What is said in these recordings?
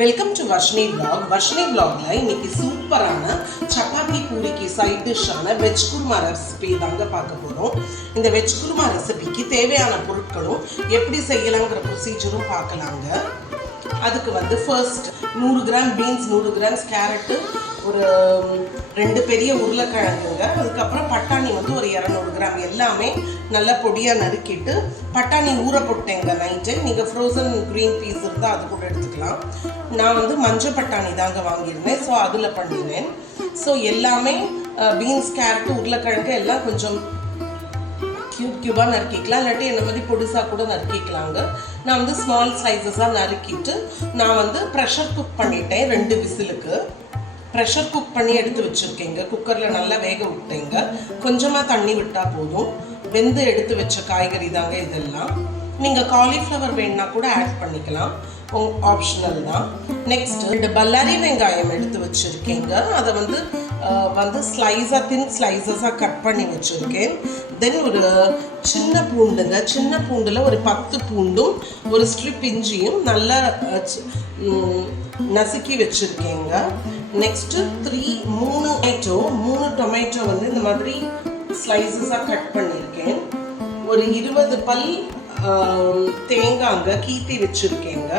Welcome to Varshini blog Varshini பிளாக்ல இன்னைக்கு சூப்பரான சப்பாத்தி பூரிக்கு சைட் டிஷ்ஷான வெஜ் குருமா ரெசிபி தாங்க பார்க்க போகிறோம் இந்த வெஜ் குருமா ரெசிபிக்கு தேவையான பொருட்களும் எப்படி செய்யலாங்கிற ப்ரொசீஜரும் பார்க்கலாங்க. அதுக்கு வந்து ஃபர்ஸ்ட் நூறு கிராம் பீன்ஸ் நூறு கிராம்ஸ் கேரட்டு ஒரு ரெண்டு பெரிய உருளைக்கிழங்குங்க. அதுக்கப்புறம் பட்டாணி வந்து ஒரு இரநூறு கிராம். எல்லாமே நல்லா பொடியாக நறுக்கிட்டு பட்டாணி ஊற போட்டேங்க நைட்டு நீங்கள் ஃப்ரோசன் க்ரீன் பீஸ் இருந்தால் அது கூட எடுத்துக்கலாம். நான் வந்து மஞ்சள் பட்டாணி தாங்க வாங்கியிருந்தேன். ஸோ அதில் பண்ணினேன். ஸோ எல்லாமே பீன்ஸ் கேரட்டு உருளைக்கிழங்கு எல்லாம் கொஞ்சம் க்யூப் க்யூபாக நறுக்கிக்கலாம். இல்லாட்டி என்ன மாதிரி பொடிசாக கூட நறுக்கிக்கலாங்க. நான் வந்து ஸ்மால் சைஸஸாக நறுக்கிட்டு நான் வந்து ப்ரெஷர் குக் பண்ணிட்டேன் ரெண்டு விசிலுக்கு. ப்ரெஷர் குக் பண்ணி எடுத்து வச்சுருக்கீங்க. குக்கரில் நல்லா வேக விட்டேங்க. கொஞ்சமாக தண்ணி விட்டால் போதும். வெந்து எடுத்து வச்ச காய்கறி தாங்க இதெல்லாம். நீங்கள் காலிஃப்ளவர் வேணுன்னா கூட ஆட் பண்ணிக்கலாம். ஆப்ஷனல் தான். நெக்ஸ்ட் இந்த பல்லாரி வெங்காயம் எடுத்து வச்சுருக்கீங்க. அதை வந்து வந்து ஸ்லைஸாக தின் ஸ்லைசஸாக கட் பண்ணி வச்சுருக்கேன். தென் ஒரு சின்ன பூண்டுங்க. சின்ன பூண்டில் ஒரு பத்து பூண்டும் ஒரு ஸ்ட்ரிப் இஞ்சியும் நல்லா நசுக்கி வச்சுருக்கேங்க. நெக்ஸ்ட்டு த்ரீ மூணு டொமேட்டோ மூணு டொமேட்டோ வந்து இந்த மாதிரி ஸ்லைசஸாக கட் பண்ணியிருக்கேன். ஒரு இருபது பல் தேங்காங்க கீத்தி வச்சுருக்கேங்க.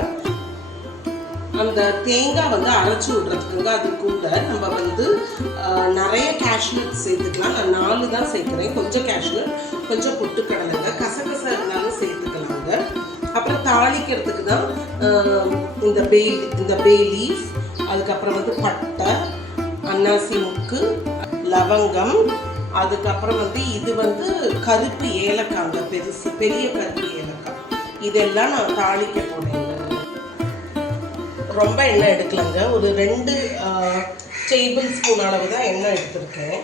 அந்த தேங்காய் வந்து அரைச்சி விடுறதுக்குங்க அது கூட நம்ம வந்து ஆஹ், நிறைய கேஷ்நட் சேர்த்துக்கலாம். நான் நாலு தான் சேர்க்குறேன். கொஞ்சம் கேஷ்நட் கொஞ்சம் பொட்டுக்கடலைங்க கசகச இருந்தாலும் சேர்த்துக்கலாங்க. அப்புறம் தாளிக்கிறதுக்கு தான் ஆஹ், இந்த பே இந்த பே லீஃப் அதுக்கப்புறம் வந்து பட்டை அன்னாசி முக்கு லவங்கம் அதுக்கப்புறம் வந்து இது வந்து கருப்பு ஏலக்காங்க பெருசு பெரிய கருப்பு ஏலக்காய். இதெல்லாம் நான் தாளிக்க போனேன். ரொம்ப எண்ணெய் எடுக்கலங்க. ஒரு ரெண்டு டேபிள் ஸ்பூன் அளவு தான் எண்ணெய் எடுத்திருக்கேன்.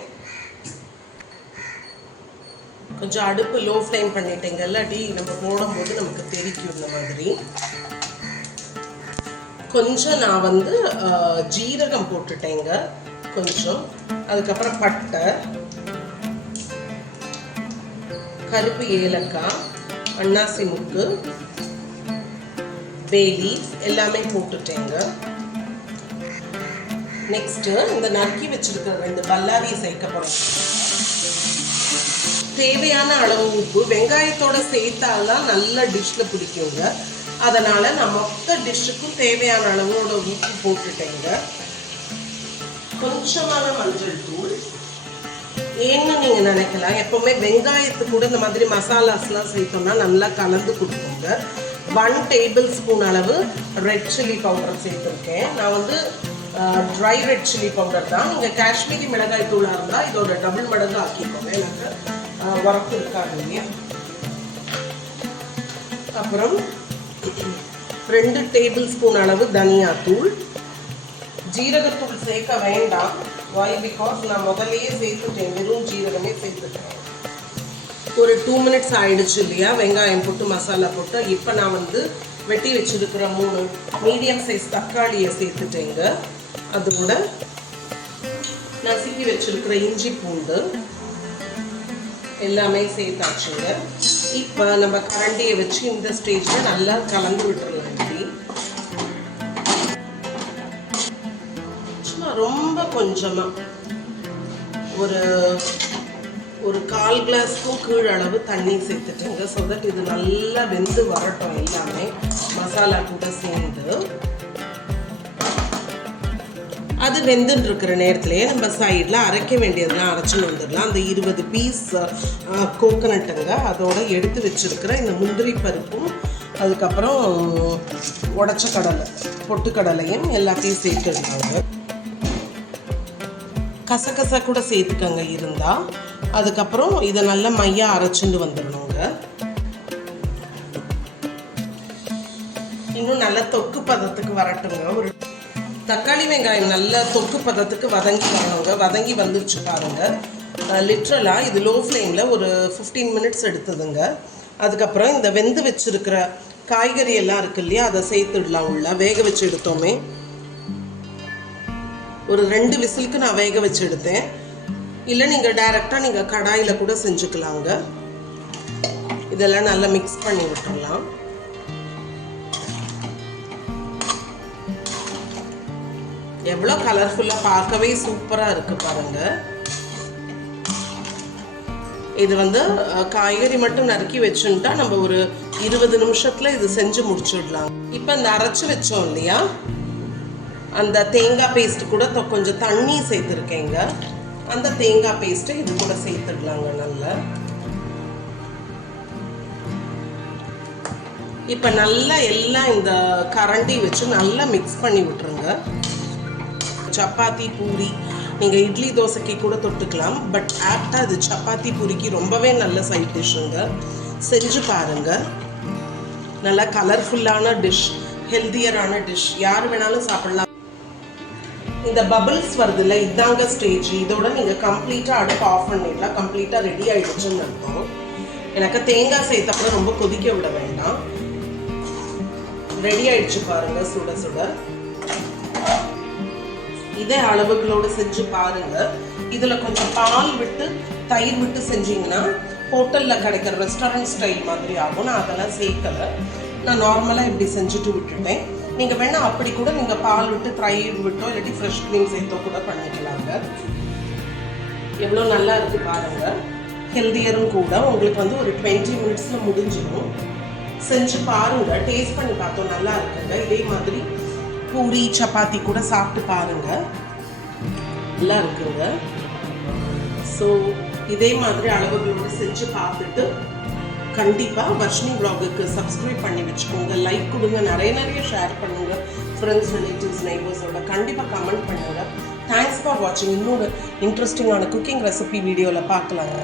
கொஞ்சம் அடுப்பு லோ ஃப்ளேம் பண்ணிட்டேங்க இல்லாட்டி நம்ம போடும்போது நமக்கு தெரிக்கும் இந்த மாதிரி. கொஞ்சம் நான் வந்து ஜீரகம் போட்டுட்டேங்க கொஞ்சம். அதுக்கப்புறம் பட்டை. கருப்பு ஏலக்காய் அன்னாசி முக்கு பேலி எல்லாமே போட்டுட்டேங்க. நெக்ஸ்ட்டு இந்த நறுக்கி வச்சிருக்கிற இந்த பல்லாரியை சேர்க்க போகிறேன் தேவையான அளவு உப்பு. வெங்காயத்தோட சேர்த்தாதான் நல்ல டிஷ்ஷில் பிடிக்குங்க அதனால் நான் மொத்த டிஷ்ஷுக்கும் தேவையான அளவோட உப்பு போட்டுட்டேங்க. கொஞ்சமான மஞ்சள் தூள். ஏன்னு நீங்கள் நினைக்கலாம் எப்போவுமே வெங்காயத்து கூட இந்த மாதிரி மசாலாஸ்லாம் சேர்த்தோம்னா நல்லா கலந்து கொடுக்குங்க. ஒன் டேபிள் ஸ்பூன் அளவு ரெட் சில்லி பவுடர் சேர்த்துருக்கேன். நான் வந்து ட்ரை ரெட் சில்லி பவுடர் தான். நீங்கள் காஷ்மீரி மிளகாய் தூளாக இருந்தால் இதோட டபுள் மடங்கு ஆக்கிக்கோங்க. எனக்கு அஹ், உரப்பு இருக்காது இல்லையா? அப்புறம் ரெண்டு டேபிள் ஸ்பூன் அளவு தனியாத்தூள் ஜீரகத்தூள் சேர்க்க வேண்டாம். வை பிகாஸ் நான் முதல்லயே சேர்த்துட்டேன். வெறும் ஜீரகமே சேர்த்துட்டேன். ஒரு டூ மினிட்ஸ் ஆயிடுச்சு இல்லையா? வெங்காயம் போட்டு மசாலா போட்டு. இப்போ நான் வந்து வெட்டி வச்சிருக்கிற மூணு மீடியம் சைஸ் தக்காளியை சேர்த்துட்டேங்க. அது கூட நசுக்கி வச்சிருக்கிற இஞ்சி பூண்டு எல்லாமே சேர்த்தாச்சுங்க. இப்போ நம்ம கரண்டியை வச்சு இந்த ஸ்டேஜில் நல்லா கலந்து விட்டுறலாம் இப்படி சும்மா ரொம்ப கொஞ்சமாக ஒரு ஒரு கால் கிளாஸ்க்கும் கீழ் அளவு தண்ணி சேர்த்துட்டுங்க ஸோ தட் இது நல்லா வெந்து வரட்டும் எல்லாமே. மசாலா கூட சேர்ந்து. அது வெந்துட்டு இருக்கிற நேரத்துலேயே நம்ம சைடில் அரைக்க வேண்டியதெல்லாம் அரைச்சின்னு வந்துடலாம். அந்த இருபது பீஸ் கோகனட்டுங்க அதோட எடுத்து வச்சிருக்கிற இந்த முந்திரி பருப்பும் அதுக்கப்புறம் உடச்ச கடலை பொட்டுக்கடலையும் எல்லாத்தையும் சேர்த்துருக்காங்க கசகசா கூட சேர்த்துக்கங்க இருந்தால் அதுக்கப்புறம் இதை நல்லா மையாக அரைச்சிட்டு வந்துடணுங்க. இன்னும் நல்ல தொக்கு பதத்துக்கு வரட்டுங்க. ஒரு தக்காளி வெங்காயம் நல்ல தொக்கு பதத்துக்கு வதங்கி வரணுங்க வதங்கி வந்துருச்சு பாருங்க. லிட்ரலாக இது லோ ஃப்ளேமில் ஒரு ஃபிஃப்டீன் மினிட்ஸ் எடுத்ததுங்க. அதுக்கப்புறம் இந்த வெந்து வச்சுருக்கிற காய்கறி எல்லாம் இருக்கு இல்லையா அதை சேர்த்துடலாம் உள்ள. வேக வச்சு எடுத்தோமே. ஒரு ரெண்டு விசிலுக்கு நான் வேக வச்சு எடுத்தேன். இல்லை நீங்கள் டைரெக்டாக நீங்கள் கடாயில் கூட செஞ்சுக்கலாங்க. இதெல்லாம் நல்லா மிக்ஸ் பண்ணி விட்டுடலாம் எவ்வளோ கலர்ஃபுல்லாக பார்க்கவே சூப்பராக இருக்கு பாருங்க. இது வந்து காய்கறி மட்டும் நறுக்கி வச்சுட்டா நம்ம ஒரு இருபது நிமிஷத்தில் இது செஞ்சு முடிச்சிடலாம். இப்போ இந்த அரைச்சி வச்சோம் இல்லையா? அந்த தேங்காய் பேஸ்ட் கூட கொஞ்சம் தண்ணி சேர்த்துருக்கேங்க அந்த தேங்காய் பேஸ்ட்டை இது கூட சேர்த்துடலாங்க நல்லா. இப்போ நல்லா எல்லாம் இந்த கரண்டி வச்சு நல்லா மிக்ஸ் பண்ணி விட்டுருங்க. சப்பாத்தி பூரி. நீங்கள் இட்லி தோசைக்கு கூட தொட்டுக்கலாம். பட் ஆப்டாக அது சப்பாத்தி பூரிக்கு ரொம்பவே நல்ல சைட் டிஷ்ஷுங்க செஞ்சு பாருங்க. நல்லா கலர்ஃபுல்லான டிஷ் ஹெல்தியரான டிஷ் யார் வேணாலும் சாப்பிடலாம். இந்த பபிள்ஸ் வருதுல்ல இதாங்க ஸ்டேஜ் இதோட நீங்கள் கம்ப்ளீட்டாக அடுப்பு ஆஃப் பண்ணிடலாம். கம்ப்ளீட்டாக ரெடி ஆயிடுச்சுன்னு அர்த்தம். எனக்கு தேங்காய் சேர்த்தப்பறம் ரொம்ப கொதிக்க விட வேண்டாம். ரெடி ஆயிடுச்சு பாருங்க சுட சுட. இதே அளவுகளோடு செஞ்சு பாருங்க. இதில் கொஞ்சம் பால் விட்டு தயிர் விட்டு செஞ்சீங்கன்னா ஹோட்டலில் கிடைக்கிற ரெஸ்டாரண்ட் ஸ்டைல் மாதிரி ஆகும். நான் அதெல்லாம் சேர்க்கலை. நான் நார்மலாக இப்படி செஞ்சுட்டு விட்டுட்டேன். நீங்கள் வேணால் அப்படி கூட நீங்கள் பால் விட்டு தயிர் விட்டோ இல்லாட்டி ஃப்ரெஷ் க்ரீம் சேர்த்தோ கூட பண்ணிக்கலாங்க. எவ்வளோ நல்லா இருக்குது பாருங்க. ஹெல்தியரும் கூட. உங்களுக்கு வந்து ஒரு டுவெண்ட்டி மினிட்ஸில் முடிஞ்சிடும் செஞ்சு பாருங்க. டேஸ்ட் பண்ணி பார்த்தோம். நல்லா இருக்குங்க. இதே மாதிரி பூரி சப்பாத்தி கூட சாப்பிட்டு பாருங்க. நல்லா இருக்குங்க. ஸோ இதே மாதிரி அளவுகளோடு செஞ்சு பார்த்துட்டு கண்டிப்பாக வர்ஷினி ப்ளாகுக்கு சப்ஸ்கிரைப் பண்ணி வச்சுக்கோங்க. லைக் கொடுங்க. நிறைய நிறைய ஷேர் பண்ணுங்க. ஃப்ரெண்ட்ஸ் ரிலேட்டிவ்ஸ் நெய்பர்ஸோட கண்டிப்பாக கமெண்ட் பண்ணுங்க. தேங்க்ஸ் ஃபார் வாட்சிங் இன்னொரு இன்ட்ரெஸ்டிங்கான குக்கிங் ரெசிபி வீடியோவில் பார்க்கலாம்.